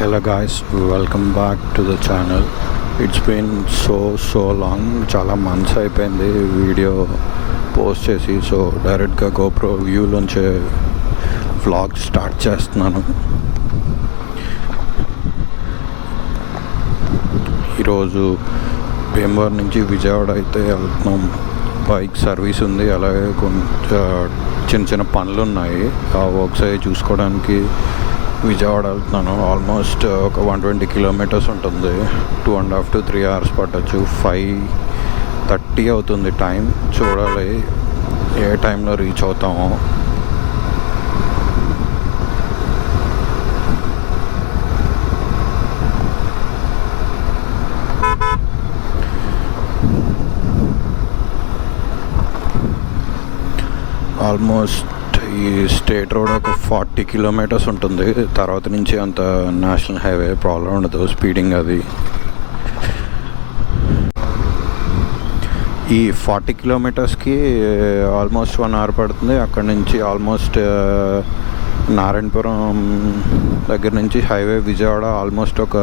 Hello guys, welcome back to the channel. It's been so long. చాలా మంత్స్ అయిపోయింది video post చేసి. సో డైరెక్ట్గా గోప్రో వ్యూలోంచే వ్లాగ్ స్టార్ట్ చేస్తున్నాను. ఈరోజు భీమవరం నుంచి విజయవాడ అయితే వెళ్తున్నాం. బైక్ సర్వీస్ ఉంది, అలాగే కొంచెం చిన్న పనులు ఉన్నాయి. ఆ వర్క్స్ అవి చూసుకోవడానికి విజయవాడ వెళ్తున్నాను. ఆల్మోస్ట్ ఒక 120 కిలోమీటర్స్ ఉంటుంది. 2.5 to 3 hours పట్టచ్చు. 5:30 అవుతుంది టైం. చూడాలి ఏ టైంలో రీచ్ అవుతామో. ఆల్మోస్ట్ ఈ స్టేట్ రోడ్ ఒక 40 కిలోమీటర్స్ ఉంటుంది. తర్వాత నుంచి అంత నేషనల్ హైవే ప్రాబ్లం ఉండదు, స్పీడింగ్ అది. ఈ 40 కిలోమీటర్స్కి ఆల్మోస్ట్ 1 hour పడుతుంది. అక్కడ నుంచి ఆల్మోస్ట్ నారాయణపురం దగ్గర నుంచి హైవే విజయవాడ ఆల్మోస్ట్ ఒక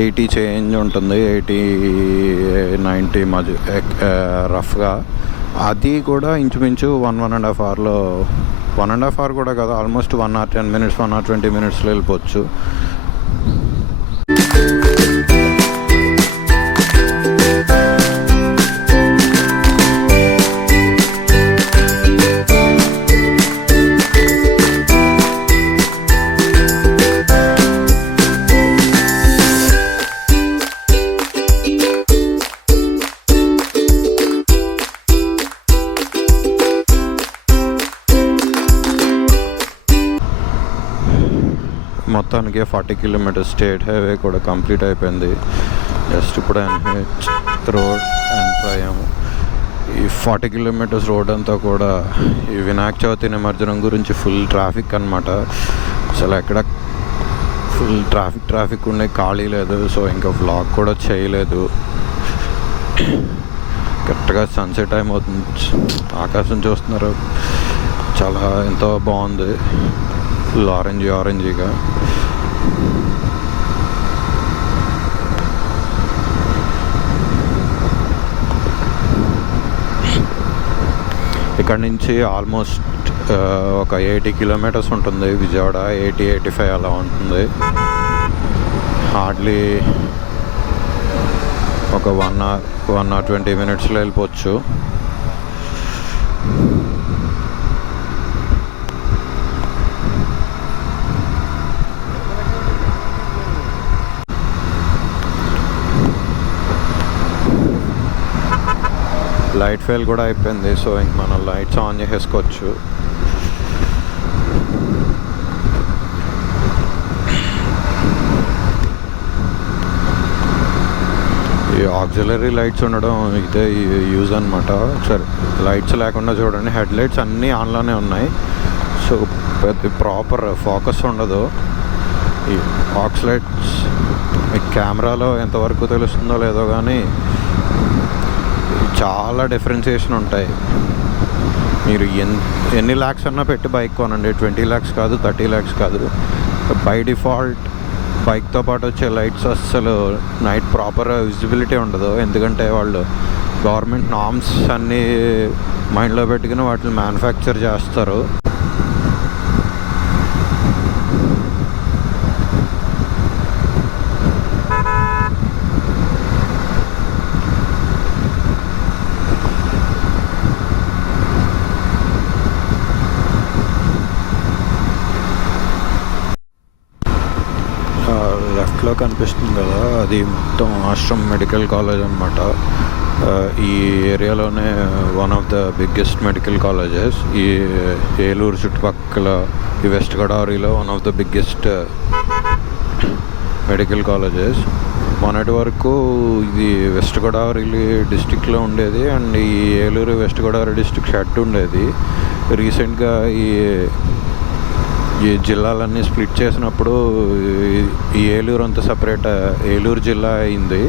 80 చేంజ్ ఉంటుంది, 80-90 మధ్య రఫ్గా. అది కూడా ఇంచుమించు 1.5 hourలో, 1.5 hour కూడా కాదు, ఆల్మోస్ట్ 1 hour 10 minutes, 1 hour 20 minutesలో వెళ్ళిపోవచ్చు. మొత్తానికి 40 కిలోమీటర్స్ స్టేట్ హైవే కూడా కంప్లీట్ అయిపోయింది. జస్ట్ ఇప్పుడు NH రోడ్ ఎంటర్ అయ్యాము. ఈ 40 కిలోమీటర్స్ రోడ్ అంతా కూడా ఈ వినాయక చవితి నిమజ్జనం గురించి ఫుల్ ట్రాఫిక్ అనమాట. అసలు ఎక్కడ ఫుల్ ట్రాఫిక్ ఉండే, ఖాళీ లేదు. సో ఇంకా వ్లాగ్ కూడా చేయలేదు. కరెక్ట్గా సన్సెట్ టైం అవుతుంది. ఆకాశం చూస్తున్నారు, చాలా ఎంతో బాగుంది. ఫుల్ ఆరెంజీగా. ఇక్కడ నుంచి ఆల్మోస్ట్ ఒక 80 కిలోమీటర్స్ ఉంటుంది విజయవాడ. 80-85 అలా ఉంటుంది. హార్డ్లీ ఒక 1 hour 20 minutesలో వెళ్ళిపోవచ్చు. లైట్ ఫెయిల్ కూడా అయిపోయింది. సో ఇంక మనం లైట్స్ ఆన్ చేసేసుకోవచ్చు. ఈ ఆక్సిలరీ లైట్స్ ఉండడం ఇదే యూజ్ అనమాట. ఒకసారి లైట్స్ లేకుండా చూడండి, హెడ్ లైట్స్ అన్నీ ఆన్లోనే ఉన్నాయి. సో పెద్ద ప్రాపర్ ఫోకస్ ఉండదు. ఈ ఆక్స్ లైట్స్ మీకు కెమెరాలో ఎంతవరకు తెలుస్తుందో లేదో కానీ చాలా డిఫరెన్సియేషన్ ఉంటాయి. మీరు ఎన్ని ల్యాక్స్ అన్నా పెట్టి బైక్ కొనండి, 20 lakhs కాదు, 30 lakhs కాదు. బై డిఫాల్ట్ బైక్తో పాటు వచ్చే లైట్స్ అస్సలు నైట్ ప్రాపర్ విజిబిలిటీ ఉండదు. ఎందుకంటే వాళ్ళు గవర్నమెంట్ నార్మ్స్ అన్నీ మైండ్లో పెట్టుకుని వాటిని మ్యానుఫ్యాక్చర్ చేస్తారు. లెఫ్ట్లో కనిపిస్తుంది కదా, అది మొత్తం ఆశ్రమ్ మెడికల్ కాలేజ్ అనమాట. ఈ ఏరియాలోనే one of the biggest medical colleges. ఈ ఏలూరు చుట్టుపక్కల ఈ వెస్ట్ గోదావరిలో one of the biggest medical colleges. మొన్నటి వరకు ఇది వెస్ట్ గోదావరి డిస్టిక్లో ఉండేది, అండ్ ఈ ఏలూరు వెస్ట్ గోదావరి డిస్టిక్ షెడ్ ఉండేది. రీసెంట్గా ఈ జిల్లాలన్నీ స్ప్లిట్ చేసినప్పుడు ఈ ఏలూరు అంతా సపరేట్ ఏలూరు జిల్లా అయింది.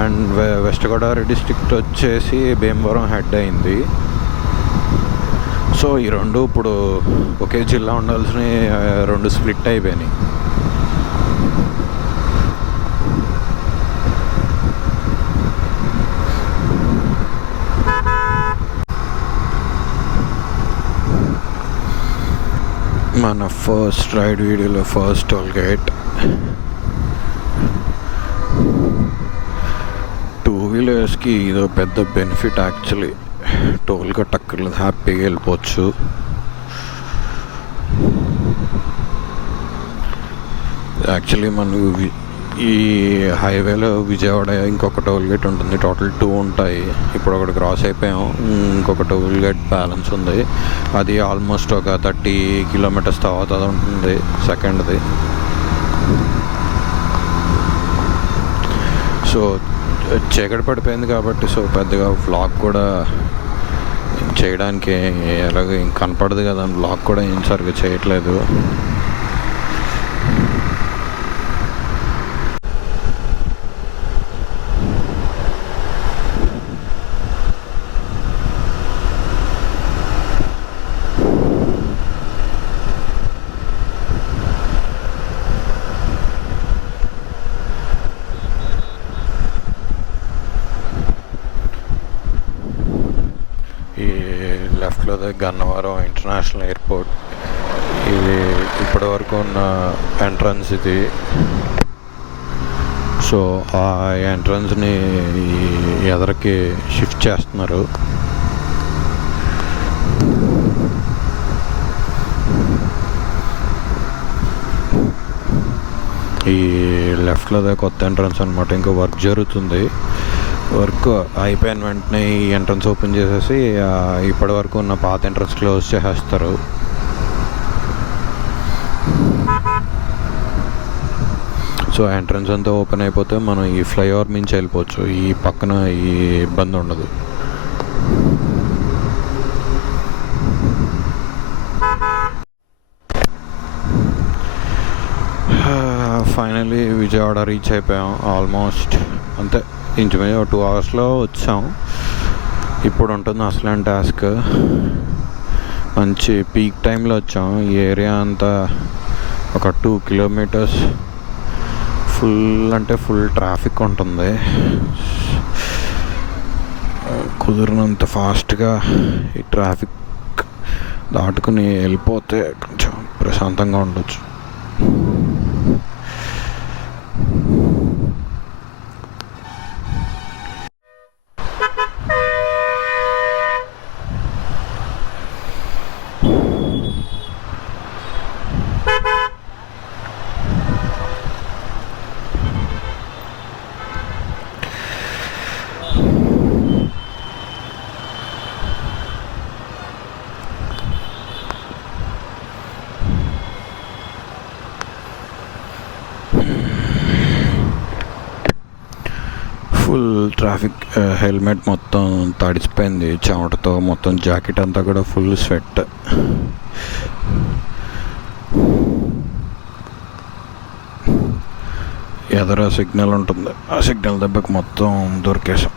అండ్ వెస్ట్ గోదావరి డిస్ట్రిక్ట్ వచ్చేసి భీమవరం హెడ్ అయింది. సో ఈ రెండు ఇప్పుడు ఒకే జిల్లా ఉండాల్సిన రెండు స్ప్లిట్ అయిపోయినాయి. మన ఫస్ట్ రైడ్ వీడియోలో ఫస్ట్ టోల్ గేట్. టూ వీలర్స్కి ఇదో పెద్ద బెనిఫిట్ యాక్చువల్లీ. టోల్ కట్టక్కర్లేదు, హ్యాపీగా వెళ్ళిపోవచ్చు. యాక్చువల్లీ మనకు ఈ హైవేలో విజయవాడ ఇంకొక టోల్ గేట్ ఉంటుంది, టోటల్ 2 ఉంటాయి. ఇప్పుడు ఒకటి క్రాస్ అయిపోయాం, ఇంకొక టోల్ గేట్ బ్యాలెన్స్ ఉంది. అది ఆల్మోస్ట్ ఒక 30 కిలోమీటర్స్ తర్వాత ఉంటుంది సెకండ్ది. సో చీకటి పడిపోయింది కాబట్టి సో పెద్దగా వ్లాగ్ కూడా చేయడానికి ఎలాగో కనపడదు కదా, వ్లాగ్ కూడా ఏం సరిగ్గా చేయట్లేదు. ఈ లెఫ్ట్లో గన్నవరం ఇంటర్నేషనల్ ఎయిర్పోర్ట్. ఇది ఇప్పటి వరకు ఉన్న ఎంట్రన్స్ ఇది. సో ఆ ఎంట్రన్స్ని ఎదరికి షిఫ్ట్ చేస్తున్నారు. ఈ లెఫ్ట్లో కొత్త ఎంట్రన్స్ అనమాట. ఇంకా వర్క్ జరుగుతుంది. వర్క్ అయిపోయిన వెంటనే ఈ ఎంట్రన్స్ ఓపెన్ చేసేసి ఇప్పటి వరకు ఉన్న పాత ఎంట్రన్స్ క్లోజ్ చేసేస్తారు. సో ఎంట్రన్స్ అంతా ఓపెన్ అయిపోతే మనం ఈ ఫ్లైఓవర్ మించి వెళ్ళిపోవచ్చు. ఈ పక్కన ఈ ఇబ్బంది ఉండదు. ఫైనలీ విజయవాడ రీచ్ అయిపోయాం. ఆల్మోస్ట్ అంతే, ఇంచుమించు 2 అవర్స్లో వచ్చాం. ఇప్పుడు ఉంటుంది అసలైన టాస్క్. మంచి పీక్ టైంలో వచ్చాం. ఈ ఏరియా అంతా ఒక 2 కిలోమీటర్స్ ఫుల్ అంటే ఫుల్ ట్రాఫిక్ ఉంటుంది. కుదిరినంత ఫాస్ట్గా ఈ ట్రాఫిక్ దాటుకుని వెళ్ళిపోతే కొంచెం ప్రశాంతంగా ఉండొచ్చు. Full traffic. హెల్మెట్ మొత్తం తడిసిపోయింది చెమటతో. మొత్తం జాకెట్ అంతా కూడా ఫుల్ స్వెట్. ఎదర సిగ్నల్ ఉంటుంది, ఆ సిగ్నల్ దెబ్బకి మొత్తం దొరికేసాం.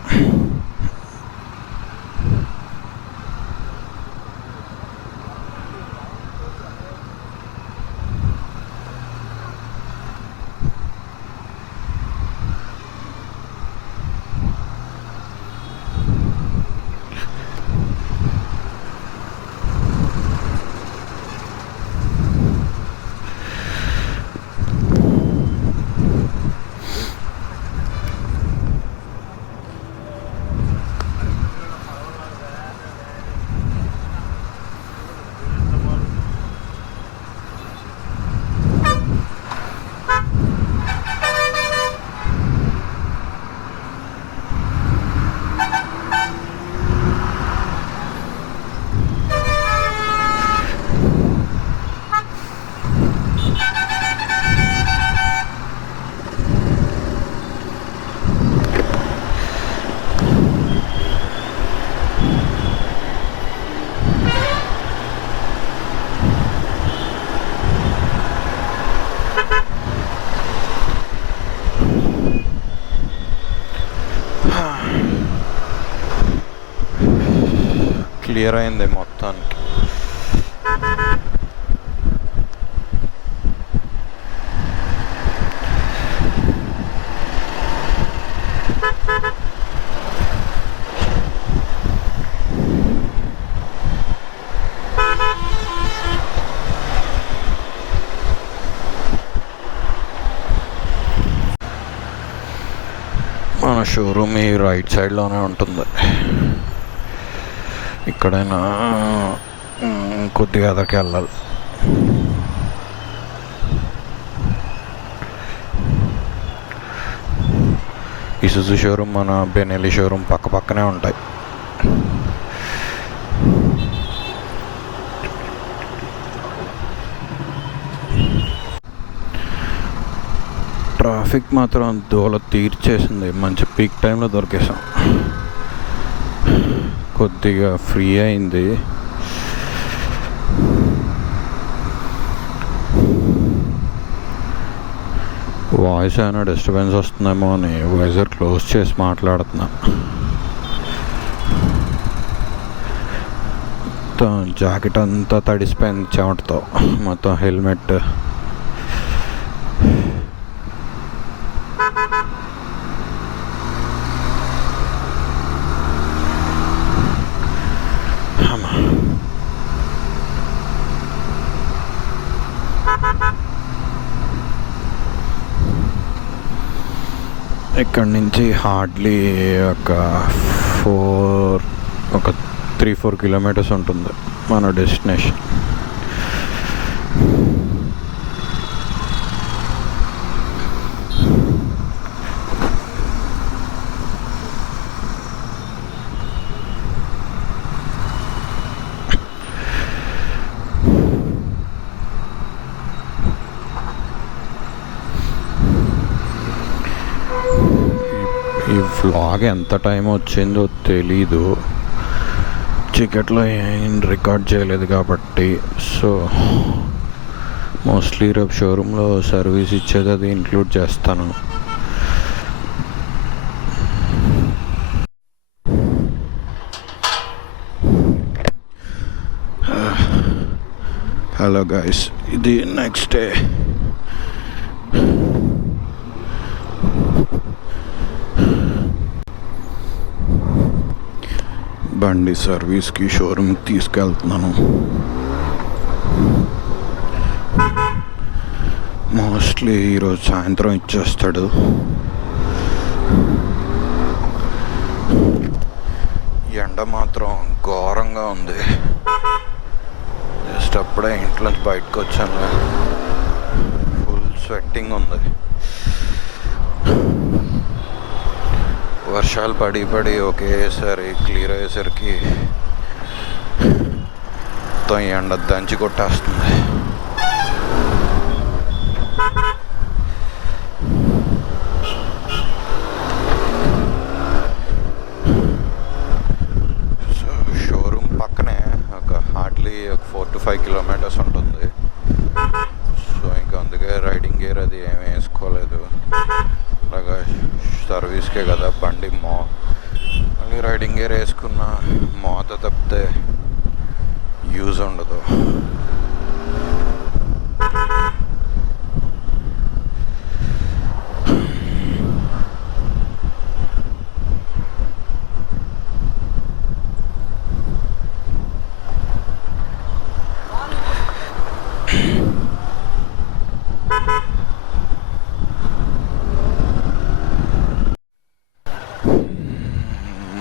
క్లియర్ అయింది మొత్తానికి. షోరూమ్ ఈ రైట్ సైడ్లోనే ఉంటుంది. ఇక్కడైనా కొద్దిగా అదకి వెళ్ళాలి. ఇసుజు షోరూమ్ మన బెనెలి షోరూమ్ పక్క పక్కనే ఉంటాయి. ట్రాఫిక్ మాత్రం దోల తీర్చేసింది. మంచి పీక్ టైంలో దొరికేసాం. కొద్దిగా ఫ్రీ అయింది. వాయిస్ అయినా డిస్టర్బెన్స్ వస్తుందేమో అని వైజర్ క్లోజ్ చేసి మాట్లాడుతున్నా. మొత్తం జాకెట్ అంతా తడిసిపోయింది చెమటతో. మొత్తం హెల్మెట్ ఇక్కడి నుంచి హార్డ్లీ ఒక 3-4 కిలోమీటర్స్ ఉంటుంది మన డెస్టినేషన్. ఈ వ్లాగ్ ఎంత టైం వచ్చిందో తెలీదు. టికెట్లో ఏం రికార్డ్ చేయలేదు కాబట్టి. సో మోస్ట్లీ రేపు షోరూంలో సర్వీస్ ఇచ్చేది అది ఇంక్లూడ్ చేస్తాను. హలో గైస్, ఇది నెక్స్ట్ డే. బండి సర్వీస్కి షోరూమ్కి తీసుకెళ్తున్నాను. మోస్ట్లీ ఈరోజు సాయంత్రం ఇచ్చేస్తాడు. ఎండ మాత్రం ఘోరంగా ఉంది. జస్ట్ అప్పుడే ఇంట్లోంచి బయటకు వచ్చాను. ఫుల్ స్వెట్టింగ్ ఉంది. వర్షాలు పడి ఒకేసారి క్లియర్ అయ్యేసరికి మొత్తం ఎండ దంచి కొట్టేస్తుంది. సో షోరూమ్ పక్కనే హార్డ్లీ 4-5 కిలోమీటర్స్ ఉంటుంది. సో ఇంకా అందుకే రైడింగ్ గేర్ అది ఏమీ వేసుకోలేదు. అలాగా సర్వీస్కే కదా బండి. మళ్ళీ రైడింగ్ గేర్ వేసుకున్న మోత తప్పితే యూజ్ ఉండదు.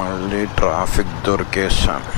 మళ్ళీ ట్రాఫిక్ దొరికేసాను.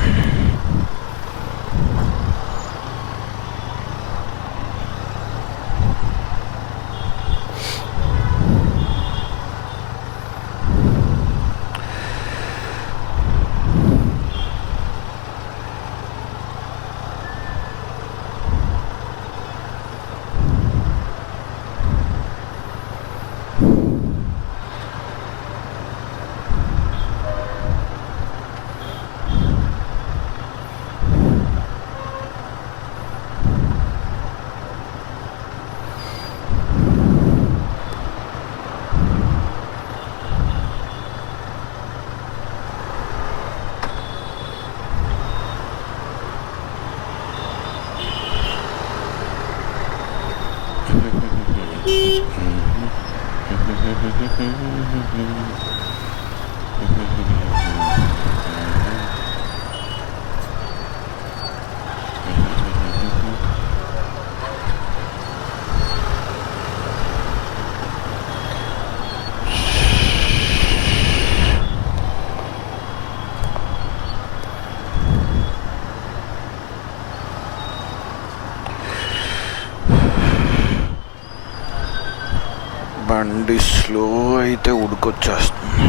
బండి స్లో అయితే ఉడికొచ్చేస్తుంది.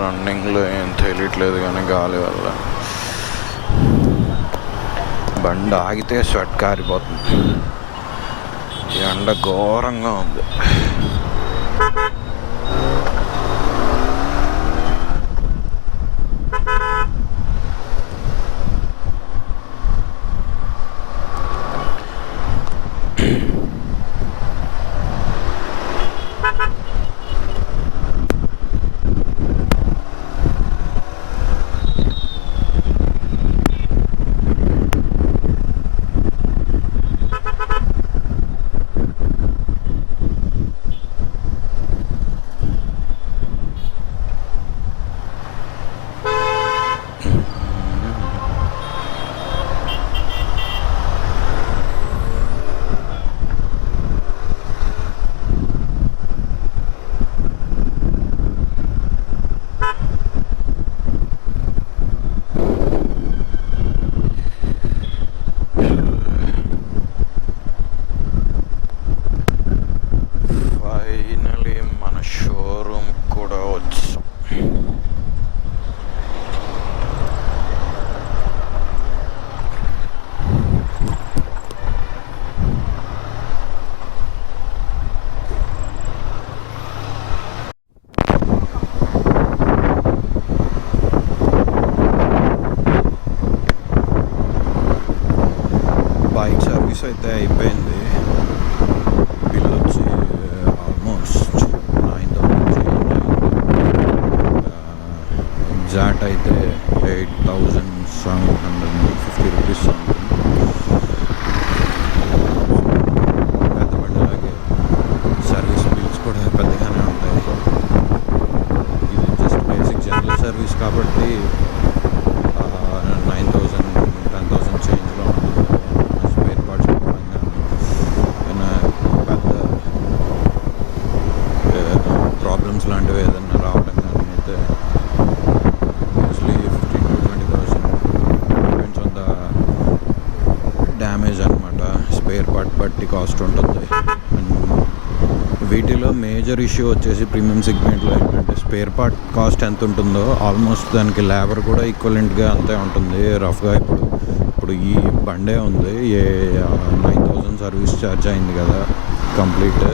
రన్నింగ్లో ఏం తెలియట్లేదు కానీ గాలి వల్ల బండి ఆగితే స్వెట్ కారిపోతుంది. ఎండ ఘోరంగా ఉంది. ఫైనలీ మన షోరూమ్ కూడా వచ్చాం. బైక్ సర్వీస్ అయితే అయిపోయింది. బిల్ వచ్చి ఆల్మోస్ట్ 9,000 ఎగ్జాక్ట్ అయితే 8,750 రూపీస్ సంథింగ్. పెద్ద బండిలాగే సర్వీస్ బిల్స్ కూడా పెద్దగానే ఉంటాయి. ఇది జస్ట్ బేసిక్ జనరల్ సర్వీస్ కాబట్టి 9,000 10,000 చేంజ్లో ఉంటుంది. స్పేర్ పార్ట్స్ పరంగా పెద్ద ప్రాబ్లమ్స్ లాంటివి ఏదైనా రావడం కానీ అయితే మోస్ట్లీ 15,000 to 20,000 డిపెండ్స్ ఆన్ ద డ్యామేజ్ అనమాట. స్పేర్ పార్ట్ బట్టి కాస్ట్ ఉంటుంది. అండ్ వీటిలో మేజర్ ఇష్యూ వచ్చేసి ప్రీమియం సెగ్మెంట్లో ఏంటంటే స్పేర్ పార్ట్ కాస్ట్ ఎంత ఉంటుందో ఆల్మోస్ట్ దానికి లేబర్ కూడా ఈక్వలెంట్గా అంతే ఉంటుంది. రఫ్గా ఇప్పుడు ఈ బండే ఉంది, 9,000 సర్వీస్ ఛార్జ్ అయింది కదా కంప్లీట్.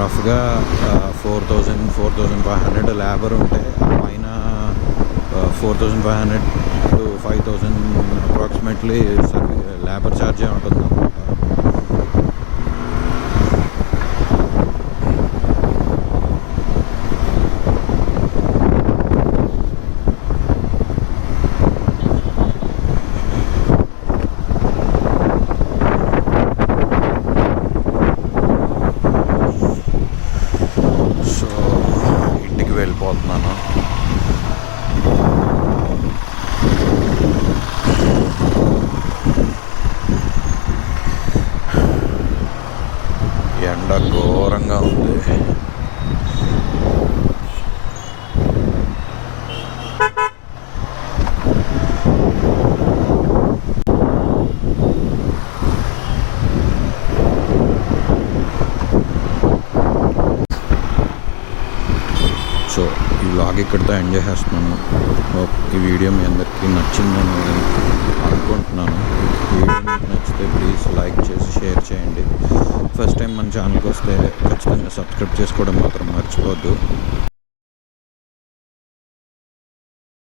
రఫ్గా 4,500 లేబర్ ఉంటే ఆ పైన 4,500 to 5,000 అప్రాక్సిమేట్లీ లేబర్ ఛార్జే ఉంటుంది అన్నమాట. సో ఇంటికి వెళ్ళిపోతున్నాను. ఎండ ఘోరంగా ఉంది. సో ఈ వ్లాగ్ ఇక్కడితో ఎంజాయ్ చేస్తున్నాను. ఈ వీడియో మీ అందరికీ నచ్చిందని అనుకుంటున్నాను. ఈ వీడియో మీకు నచ్చితే ప్లీజ్ లైక్ చేసి షేర్ చేయండి. ఫస్ట్ టైం మన ఛానల్కి వస్తే ఖచ్చితంగా సబ్స్క్రైబ్ చేసుకోవడం మాత్రం మర్చిపోవద్దు.